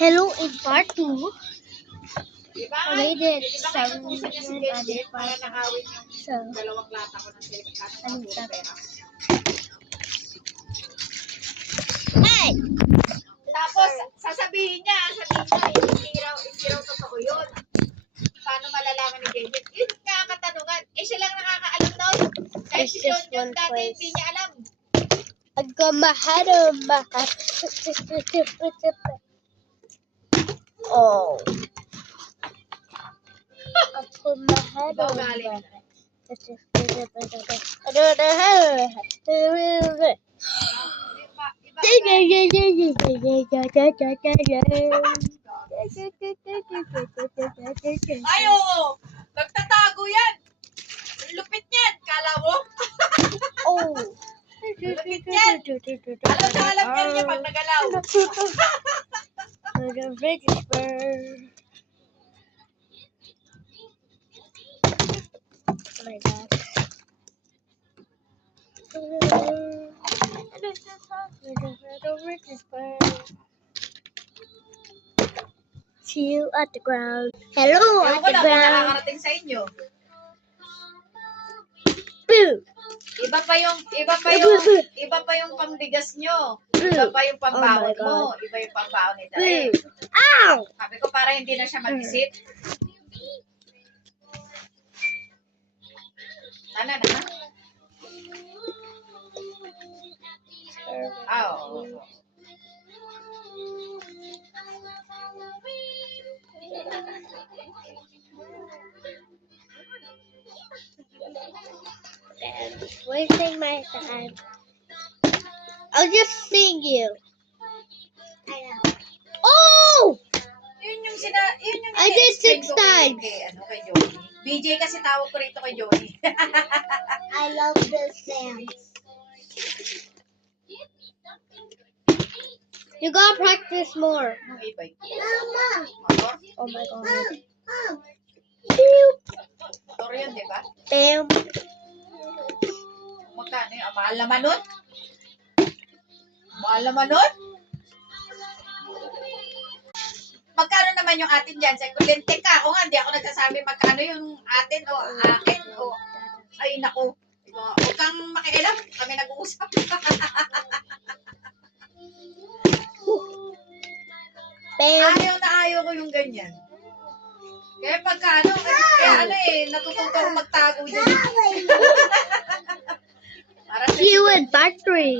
Hello in part 2. Diba? I did Diba some kayo puso niya si Jenjen para part. nakawin yung So, dalawang lata ko ng silikatan ng anong puro sabi? pera. Hey! Tapos, sasabihin niya, hindi raw totoo yun. Paano malalaman ni Jenjen? Yun nga ang katanungan. Eh, siya lang nakakaalam doon. Kahit It's si just John one dati, place. hindi niya alam. I got my head on my head. Oh. I put my head Iba on ugali my nila. head. Ay, oo! Nagtatago yan! Ang lupit niyan! Kala mo? Oh. Lupit yan! Alam na alam niya pag nagalaw. The register. Oh my god. See you at the ground. Hello Ewan at ko the lang kung ground. nakakarating sa inyo. Boo! Iba pa yung pambigas nyo. Iba pa yung pambaon mo. Iba yung pambaon ni Dae. Ow! Sabi ko para hindi na siya mag-isip. Ano na? Oo. Wasting my time. I'll just sing you. I know. Oh! Yun yung I did explain 6 ko times. kay Johnny. BJ kasi tawag ko rito kay Johnny. I love the dance. You gotta practice more. Ang ibay. Mama. Motor? Oh my god. Motor yun, di ba? Bam. Magkano yun? Mahal naman nun? Mahal naman nun? Magkano naman yung atin dyan? Sa kulente ka. O nga, hindi ako nagsasabi magkano yung atin o akin o... Ay, naku. Huwag kang makialam. Kami nag-uusap. Bam. Ayaw ko yung ganyan. Kaya pagka natututo ko magtago dyan. Para See you in factory.